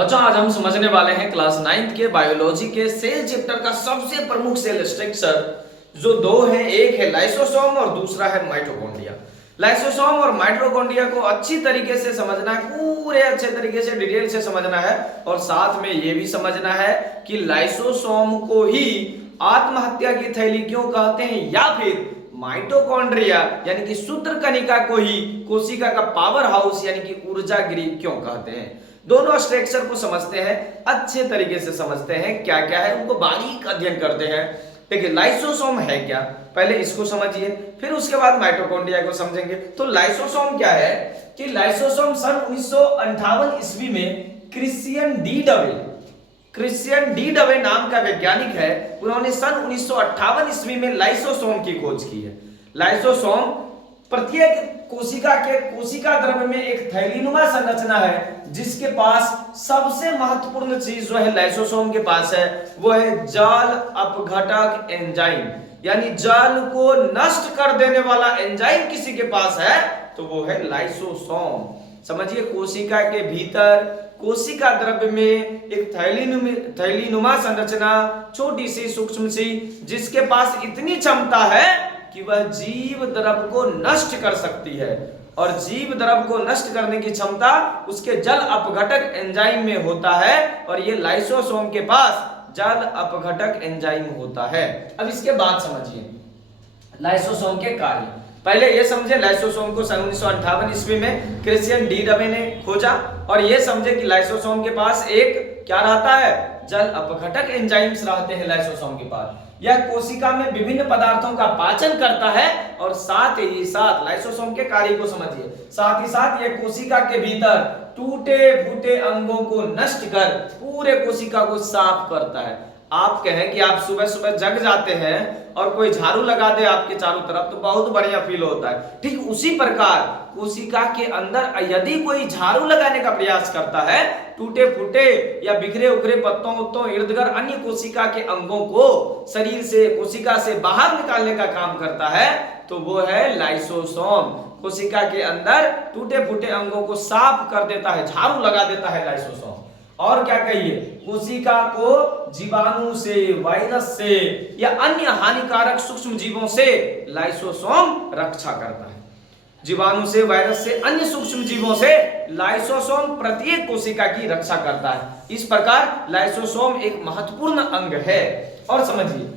बच्चों आज हम समझने वाले हैं क्लास 9th के बायोलॉजी के सेल चैप्टर का सबसे प्रमुख सेल स्ट्रक्चर जो दो है, एक है लाइसोसोम और दूसरा है माइटोकॉन्ड्रिया। लाइसोसोम और माइटोकॉन्ड्रिया को अच्छी तरीके से समझना है, पूरे अच्छे तरीके से डिटेल से समझना है और साथ में ये भी समझना है कि लाइसोसोम को ही आत्महत्या की थैली क्यों कहते हैं या फिर माइटोकॉन्ड्रिया यानी कि सूत्रकणिका को ही कोशिका का पावर हाउस यानी कि ऊर्जा गृह क्यों कहते हैं। दोनों स्ट्रक्चर को समझते हैं, अच्छे तरीके से समझते हैं, क्या क्या है उनको बारीक अध्ययन करते हैं। देखिए लाइसोसोम है क्या, पहले इसको समझिए, फिर उसके बाद माइटोकॉन्ड्रिया को समझेंगे। तो लाइसोसोम क्या है कि लाइसोसोम सन 1958 ईस्वी में क्रिश्चियन डी डवे नाम का वैज्ञानिक है, उन्होंने सन 1958 ईस्वी में लाइसोसोम की खोज की है। लाइसोसोम प्रत्येक कोशिका द्रव्य में एक थैलीनुमा संरचना है जिसके पास सबसे महत्वपूर्ण चीज जो है लाइसोसोम के पास है वो है जाल अपघटक एंजाइम, यानी जाल को नष्ट कर देने वाला एंजाइम किसी के पास है तो वो है लाइसोसोम। समझिए कोशिका के भीतर कोशिका द्रव्य में एक थैलीनुमा संरचना छोटी सी सूक्ष्म सी जिसके पास इतनी क्षमता है कि वह जीव द्रव को नष्ट कर सकती है और जीव द्रव को नष्ट करने की क्षमता उसके जल अपघटक एंजाइम में होता है और ये लाइसोसोम के पास जल अपघटक एंजाइम होता है। अब इसके बाद समझिए लाइसोसोम के कार्य। पहले ये समझे लाइसोसोम को सन 1958 ईस्वी में क्रिश्चियन डी डवे ने खोजा और ये समझे कि लाइसोसोम के पास एक क्या रहता है, जल अपघटक एंजाइम्स रहते हैं लाइसोसोम के पास। यह कोशिका में विभिन्न पदार्थों का पाचन करता है और साथ ही साथ लाइसोसोम के कार्य को समझिए, साथ ही साथ यह कोशिका के भीतर टूटे फूटे अंगों को नष्ट कर पूरे कोशिका को साफ करता है। आप कहें कि आप सुबह सुबह जग जाते हैं और कोई झाड़ू लगा दे आपके चारों तरफ तो बहुत बढ़िया फील होता है, ठीक उसी प्रकार कोशिका के अंदर यदि कोई झाड़ू लगाने का प्रयास करता है, टूटे फूटे या बिखरे उखरे पत्तों उत्तों इर्द गिर्द अन्य कोशिका के अंगों को शरीर से कोशिका से बाहर निकालने का काम करता है तो वो है लाइसोसोम। कोशिका के अंदर टूटे फूटे अंगों को साफ कर देता है, झाड़ू लगा देता है लाइसोसोम। और क्या कहिए, कोशिका को जीवाणु से, वायरस से या अन्य हानिकारक सूक्ष्म जीवों से लाइसोसोम रक्षा करता है। जीवाणु से, वायरस से, अन्य सूक्ष्म जीवों से लाइसोसोम प्रत्येक कोशिका की रक्षा करता है। इस प्रकार लाइसोसोम एक महत्वपूर्ण अंग है। और समझिए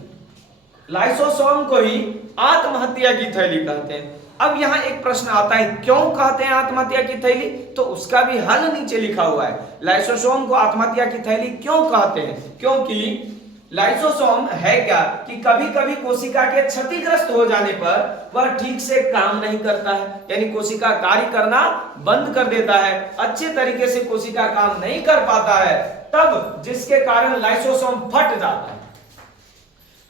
लाइसोसोम को ही आत्महत्या की थैली कहते हैं। अब यहां एक प्रश्न आता है क्यों कहते हैं आत्महत्या की थैली, तो उसका भी हल नीचे लिखा हुआ है। लाइसोसोम को आत्महत्या की थैली क्यों कहते हैं, क्योंकि लाइसोसोम है क्या कि कभी कभी कोशिका के क्षतिग्रस्त हो जाने पर वह ठीक से काम नहीं करता है, यानी कोशिका कार्य करना बंद कर देता है, अच्छे तरीके से कोशिका काम नहीं कर पाता है, तब जिसके कारण लाइसोसोम फट जाता है।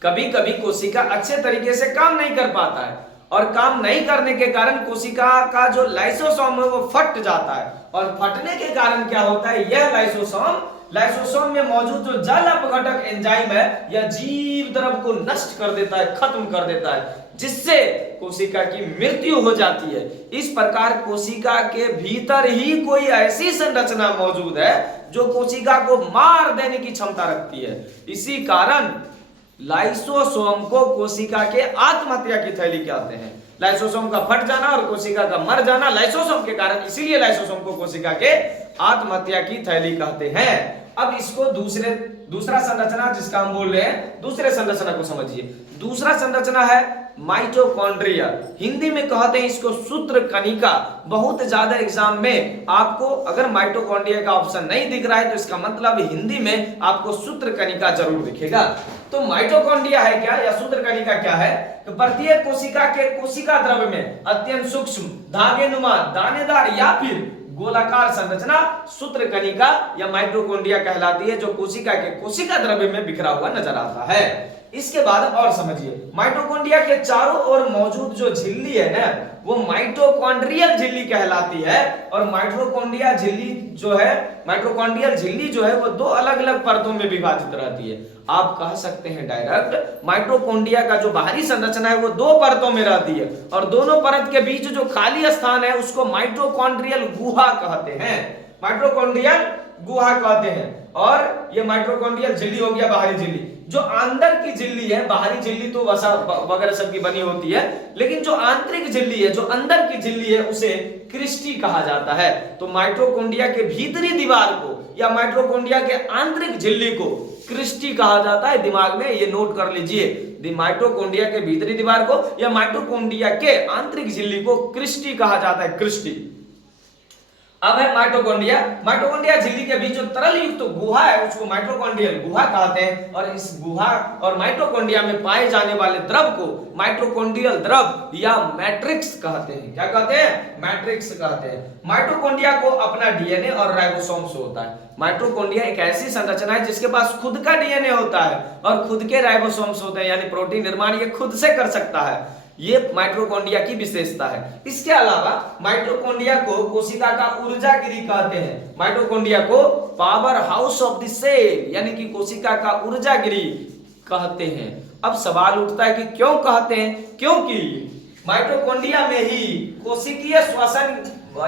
कभी कभी कोशिका अच्छे तरीके से काम नहीं कर पाता है और काम नहीं करने के कारण कोशिका का जो लाइसोसोम है वो फट जाता है और फटने के कारण क्या होता है, यह लाइसोसोम में मौजूद जो जल अपघटक एंजाइम है यह जीव द्रव को नष्ट कर देता है, खत्म कर देता है, जिससे कोशिका की मृत्यु हो जाती है। इस प्रकार कोशिका के भीतर ही कोई ऐसी संरचना मौजूद है जो कोशिका को मार देने की क्षमता रखती है। इसी कारण लाइसोसोम को कोशिका के आत्महत्या की थैली कहते हैं। लाइसोसोम का फट जाना और कोशिका का मर जाना लाइसोसोम के कारण, इसीलिए लाइसोसोम को कोशिका के आत्महत्या की थैली कहते हैं। अब इसको दूसरा संरचना जिसका हम बोल रहे हैं, दूसरे संरचना को समझिए। दूसरा संरचना है माइटोकॉन्ड्रिया, हिंदी में कहते हैं इसको सूत्रकणिका। बहुत ज्यादा एग्जाम में आपको अगर माइटोकॉन्ड्रिया का ऑप्शन नहीं दिख रहा है तो इसका मतलब हिंदी में आपको सूत्रकणिका जरूर दिखेगा। तो माइटोकॉन्ड्रिया है क्या या सूत्रकणिका क्या है, तो प्रत्येक कोशिका के कोशिका द्रव्य में अत्यंत सूक्ष्म धागेनुमा दानेदार या फिर गोलाकार संरचना सूत्रकणिका या माइटोकॉन्ड्रिया कहलाती है, जो कोशिका के कोशिका द्रव्य में बिखरा हुआ नजर आता है। इसके बाद और समझिए माइटोकॉन्ड्रिया के चारों ओर मौजूद जो झिल्ली है ना वो माइटोकॉन्ड्रियल झिल्ली कहलाती है और माइटोकॉन्ड्रियल झिल्ली जो है वो दो अलग अलग परतों में विभाजित रहती है। आप कह सकते हैं डायरेक्ट माइटोकॉन्ड्रिया का जो बाहरी संरचना है वो दो परतों में रहती है और दोनों परत के बीच जो खाली स्थान है उसको माइटोकॉन्ड्रियल गुहा कहते हैं। माइटोकॉन्ड्रियल गुहा कहते हैं। और ये माइटोकॉन्ड्रियल झिल्ली हो गया बाहरी झिल्ली। जो अंदर की झिल्ली है, बाहरी झिल्ली तो वसा वगैरह सब की बनी होती है, लेकिन जो आंतरिक झिल्ली है, जो अंदर की झिल्ली है, उसे क्रिस्टी कहा जाता है। तो माइटोकॉन्ड्रिया के भीतरी दीवार को या माइटोकॉन्ड्रिया के आंतरिक झिल्ली को क्रिस्टी कहा जाता है। दिमाग में ये नोट कर लीजिए, माइटोकॉन्ड्रिया के भीतरी दीवार को या माइटोकॉन्ड्रिया के आंतरिक झिल्ली को क्रिस्टी कहा जाता है, क्रिस्टी। अब है माइटोकॉन्ड्रिया। माइटोकॉन्ड्रिया झिल्ली के बीच जो तरल युक्त गुहा है उसको माइटोकॉन्ड्रियल गुहा कहते हैं। और इस गुहा और माइटोकॉन्ड्रिया में पाए जाने वाले द्रव को माइटोकॉन्ड्रियल द्रव या मैट्रिक्स कहते हैं। क्या कहते हैं? मैट्रिक्स कहते हैं। माइटोकॉन्ड्रिया को अपना डीएनए और राइबोसोम्स होता है। माइटोकॉन्ड्रिया एक ऐसी संरचना है जिसके पास खुद का डीएनए होता है और खुद के राइबोसोम्स होते हैं, यानी प्रोटीन निर्माण ये खुद से कर सकता है। ये माइटोकॉन्ड्रिया की विशेषता है। इसके अलावा माइटोकॉन्ड्रिया को कोशिका का ऊर्जा गिरी कहते हैं। माइटोकॉन्ड्रिया को power house of the cell यानी कि कोशिका का ऊर्जा गिरी कहते हैं। अब सवाल उठता है कि क्यों कहते हैं? क्योंकि माइटोकॉन्ड्रिया में ही कोशिकीय श्वसन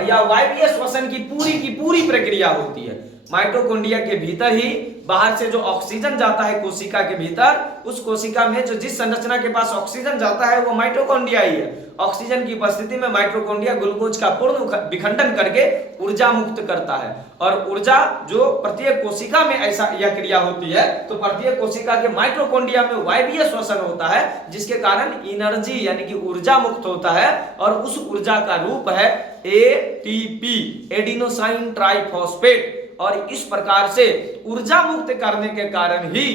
या वायवीय श्वसन की पूरी प्रक्रिया होती है। माइटोकॉन्ड्रिया के भीतर ही बाहर से जो ऑक्सीजन जाता है कोशिका के भीतर, उस कोशिका में जो जिस संरचना के पास ऑक्सीजन जाता है वो माइटोकॉन्ड्रिया ही है। ऑक्सीजन की उपस्थिति में माइटोकॉन्ड्रिया ग्लूकोज का पूर्ण विखंडन करके ऊर्जा मुक्त करता है। और ऊर्जा जो प्रत्येक कोशिका में ऐसा यह क्रिया होती है, तो प्रत्येक कोशिका के माइटोकॉन्ड्रिया में वायवीय श्वसन होता है, जिसके कारण एनर्जी यानी कि ऊर्जा मुक्त होता है। और उस ऊर्जा का रूप है एटीपी, एडिनोसाइन ट्राइफॉस्फेट। और इस प्रकार से ऊर्जा मुक्त करने के कारण ही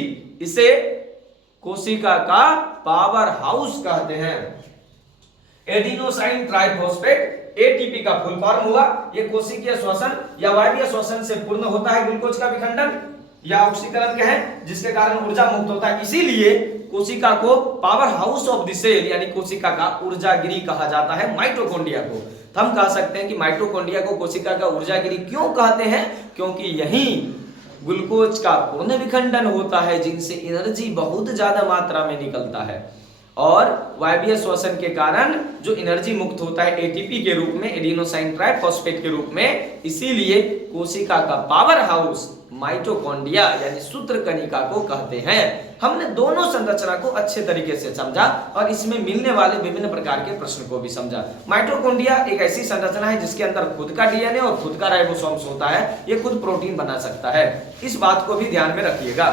इसे कोशिका का पावर हाउस कहते हैं। एडिनोसाइन ट्राइफॉस्फेट एटीपी का फुल फॉर्म हुआ। यह कोशिकीय श्वसन या वायवीय श्वसन से पूर्ण होता है ग्लूकोज का विखंडन या ऑक्सीकरण कहें, जिसके कारण ऊर्जा मुक्त होता है। इसीलिए कोशिका को power house of the cell यानी कोशिका का ऊर्जागिरी कहा जाता है माइटोकॉन्ड्रिया को। तो हम कह सकते हैं कि माइटोकॉन्ड्रिया को कोशिका का ऊर्जागिरी क्यों कहते हैं? क्योंकि यही ग्लूकोज का पूर्ण विखंडन होता है, जिनसे एनर्जी बहुत ज्यादा मात्रा में निकलता है। और वायवीय श्वसन के कारण जो एनर्जी मुक्त होता है एटीपी के रूप में, एडिनोसाइन ट्राइफॉस्फेट के रूप में, इसीलिए कोशिका का पावर हाउस माइटोकॉन्ड्रिया यानी सूत्रकणिका को कहते हैं। हमने दोनों संरचना को अच्छे तरीके से समझा और इसमें मिलने वाले विभिन्न प्रकार के प्रश्न को भी समझा। माइटोकॉन्ड्रिया एक ऐसी संरचना है जिसके अंदर खुद का डीएनए और खुद का राइबोसोम्स होता है। ये खुद प्रोटीन बना सकता है। इस बात को भी ध्यान में रखिएगा।